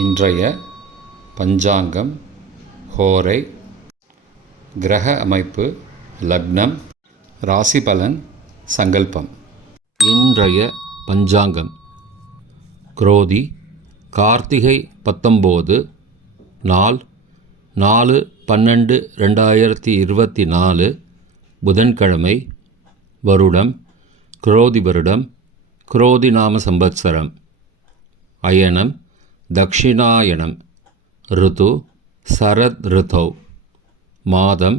இன்றைய பஞ்சாங்கம், ஹோரை, கிரக அமைப்பு, லக்னம், ராசி பலன், சங்கல்பம். இன்றைய பஞ்சாங்கம் குரோதி கார்த்திகை 19, நாள் 4/12/2024, புதன்கிழமை, வருடம் குரோதி வருடம், குரோதி நாம சம்பத்சரம், அயனம் தக்ஷிணாயனம், ருது சரத் ருதௌ, மாதம்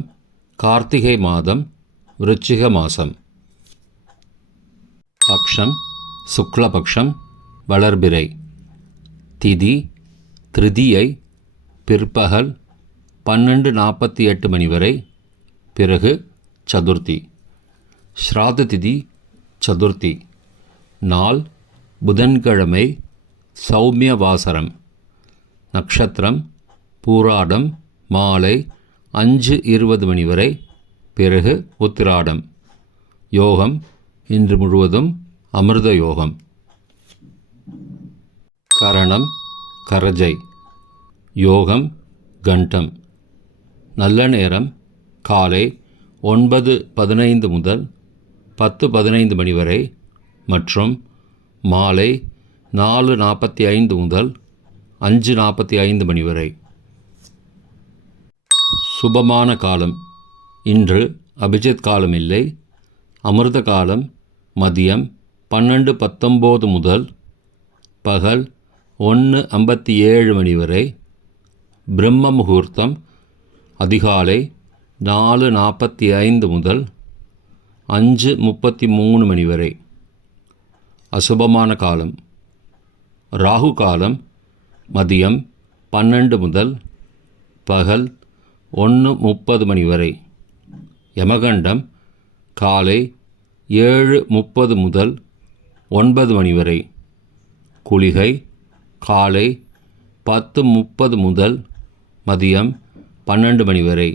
கார்த்திகை மாதம், விருச்சிக மாதம், பக்ஷம் சுக்லபக்ஷம், வளர்பிறை, திதி திருதியை பிற்பகல் 12:48 மணி வரை, பிறகு சதுர்த்தி, ஸ்ராத திதி சதுர்த்தி, நாள் புதன்கிழமை, சௌமிய வாசரம், நட்சத்திரம் பூராடம் மாலை 5:20 மணி வரை, பிறகு உத்திராடம், யோகம் இன்று முழுவதும் அமிர்த யோகம், கரணம் கரஜை, யோகம் கண்டம், நல்ல நேரம் காலை 9:15 முதல் 10:15 மணி வரை மற்றும் மாலை 4:45 முதல் 5:45 மணி வரை. சுபமான காலம் இன்று அபிஜித் காலம் இல்லை. அமிர்த காலம் மதியம் 12:19 முதல் பகல் 1:57 மணி வரை. பிரம்ம முகூர்த்தம் அதிகாலை 4:45 முதல் 5:33 மணி வரை. அசுபமான காலம் ராகு காலம் மதியம் 12 முதல் பகல் 1:30 மணி வரை. யமகண்டம் காலை 7:30 முதல் 9 மணி வரை. குளிகை காலை 10:30 முதல் மதியம் 12 மணி வரை.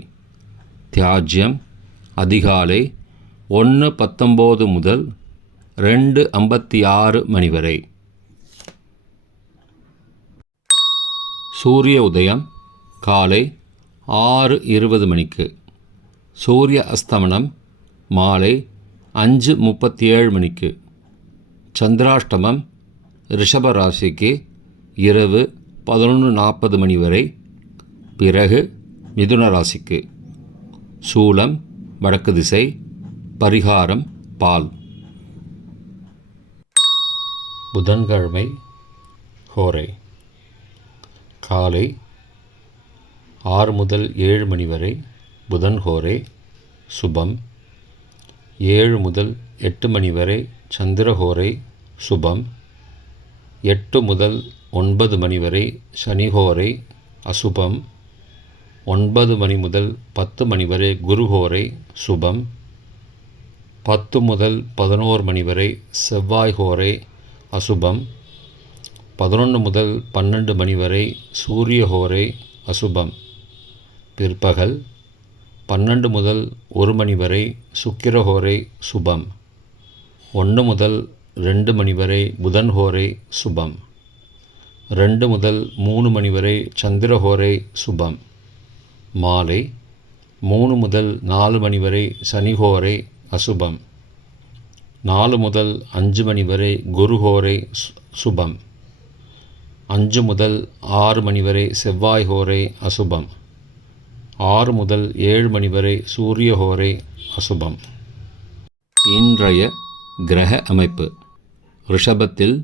தியாஜ்யம் அதிகாலை 1:19 முதல் 2:56 மணி வரை. சூரிய உதயம் காலை 6:20 மணிக்கு. சூரிய அஸ்தமனம் மாலை 5:37 மணிக்கு. சந்திராஷ்டமம் ரிஷப ராசிக்கு இரவு 11:40 மணி வரை, பிறகு மிதுன ராசிக்கு. சூலம் வடக்கு திசை, பரிகாரம் பால். புதன்கிழமை ஹோரை காலை 6 முதல் 7 மணி வரை புதன் ஹோரை சுபம். 7 முதல் 8 மணி வரை சந்திரஹோரை சுபம். 8 முதல் 9 மணி வரை சனிஹோரை அசுபம். 9 மணி முதல் 10 மணி வரை குருஹோரை சுபம். 10 முதல் 11 மணி வரை செவ்வாய் ஹோரை அசுபம். 11 முதல் 12 மணி வரை சூரிய ஹோரை அசுபம். பிற்பகல் 12 முதல் 1 மணி வரை சுக்கிரஹோரை சுபம். 1 முதல் 2 மணி வரை புதன் ஹோரை சுபம். 2 முதல் 3 மணி வரை சந்திரஹோரை சுபம். மாலை 3 முதல் 4 மணி வரை சனிஹோரை அசுபம். 4 முதல் 5 மணி வரை குருஹோரை சுபம். 5 முதல் 6 மணி வரை செவ்வாய் ஹோரை அசுபம். 6 முதல் 7 மணி வரை சூரிய ஹோரை அசுபம். இன்றைய கிரக அமைப்பு: ரிஷபத்தில்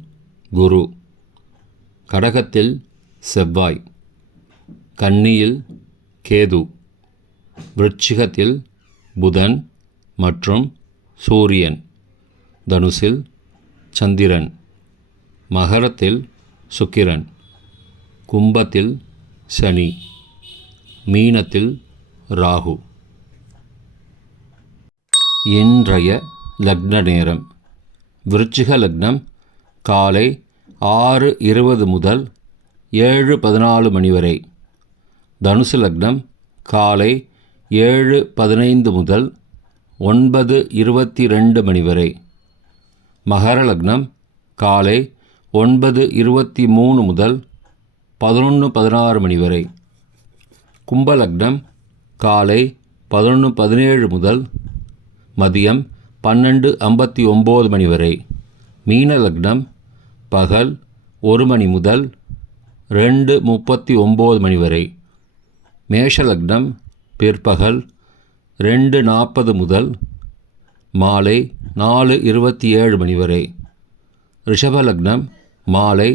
குரு, கடகத்தில் செவ்வாய், கன்னியில் கேது, விருச்சிகத்தில் புதன் மற்றும் சூரியன், தனுசில் சந்திரன், மகரத்தில் சுக்கிரன், கும்பத்தில் சனி, மீனத்தில் ராகு. இன்றைய லக்ன நேரம்: விருச்சிக லக்னம் காலை 6:20 முதல் 7:14 மணி வரை. தனுசு லக்னம் காலை 7:15 முதல் 9:22 மணி வரை. மகர லக்னம் காலை 9:23 முதல் 11:16 மணி வரை. கும்பலக்னம் காலை 11:17 முதல் மதியம் 12:59 மணி வரை. மீன லக்னம் பகல் 1 மணி முதல் 2:39 மணி வரை. மேஷ லக்னம் பிற்பகல் 2:40 முதல் மாலை 4:27 மணி வரை. ரிஷப லக்னம் மாலை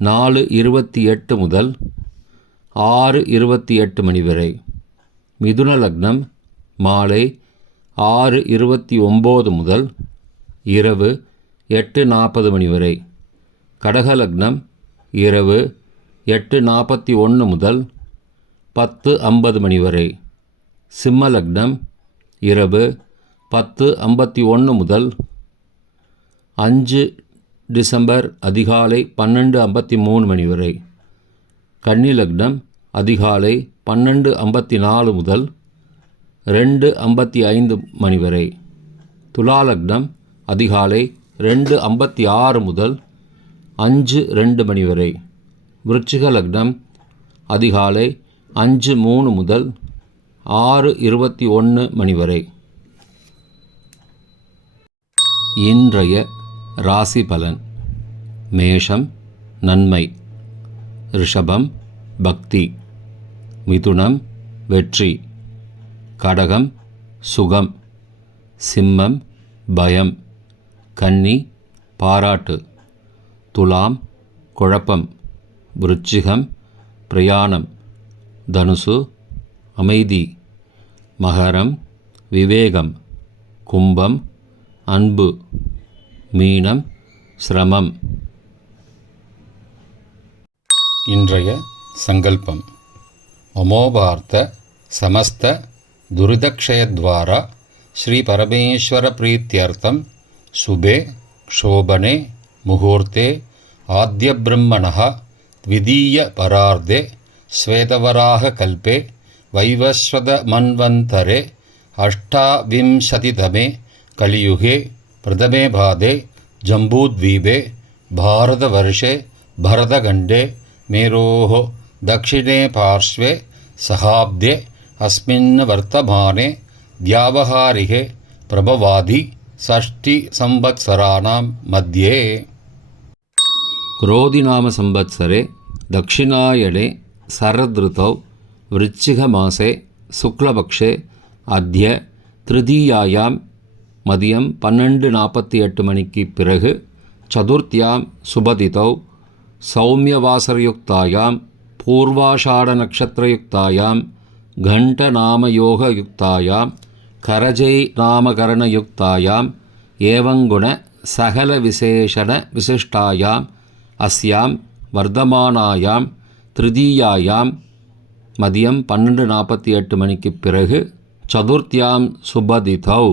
4:28 முதல் 6:28 மணி வரை. மிதுன லக்னம் மாலை 6:29 முதல் இரவு 8:40 மணி வரை. கடக லக்னம் இரவு 8:41 முதல் 10:50 மணி வரை. சிம்ம லக்னம் இரவு 10:51 முதல் 5 டிசம்பர் அதிகாலை 12:53 மணி வரை. கன்னி லக்னம் அதிகாலை 12:54 முதல் 2:55 மணி வரை. துலா லக்னம் அதிகாலை 2:56 முதல் 5:02 மணி வரை. விருச்சிக லக்னம் அதிகாலை 5:03 முதல் 6:21 மணி வரை. இன்றைய ராசி பலன். மேஷம் நன்மை, ரிஷபம் பக்தி, மிதுனம் வெற்றி, கடகம் சுகம், சிம்மம் பயம், கன்னி பாராட்டு, துலாம் குழப்பம், விருச்சிகம் பிரயாணம், தனுசு அமைதி, மகரம் விவேகம், கும்பம் அன்பு, மீனம் சிரமம். இன்றைய சங்கல்பம். அமோபார்த்த சமஸ்த துரிதக்ஷயத்வாரா ஸ்ரீ பரமேஸ்வர பிரீத்யர்த்தம் சுபே க்ஷோபனே முகூர்த்தே ஆத்ய பிரம்மணः த்விதீய பரார்த்தே ஸ்வேதவராக கல்பே வைவஸ்வத மன்வந்தரே அஷ்டாவிம்சதிதமே கலியுகே பிரதமே பாதே ஜம்பூத்வீபே பாரதவர்ஷே பரதகண்டே மேரோः दक्षिणे पार्श्वे सहाब्दे अस्मिन् वर्तमाने व्यावहारिके प्रभवादि षष्टिसंवत्सराणां मध्ये. क्रोधिनाम संवत्सरे दक्षिणायने शरदृतौ वृश्चिकमासे शुक्लपक्षे अद्य तृतीयायां मदियं 12:48 மணிக்கு பிறகு சதுர்த்தியாம் சுபதிதௌ சௌமியவாசரயுக்தாயாம் பூர்வாஷாட நக்ஷத்திரயுக்தாயாம் கண்டநாமயோகயுக்தாயாம் கரஜை நாமகரணயுக்தாயாம் ஏவங்குண சகல விசேஷண விசிஷ்டாயாம் அஸ்யாம் வர்த்தமானாயாம் திருதீயாயாம் மதியம் 12:48 மணிக்கு பிறகு சதுர்த்தியாம் சுபதிதௌ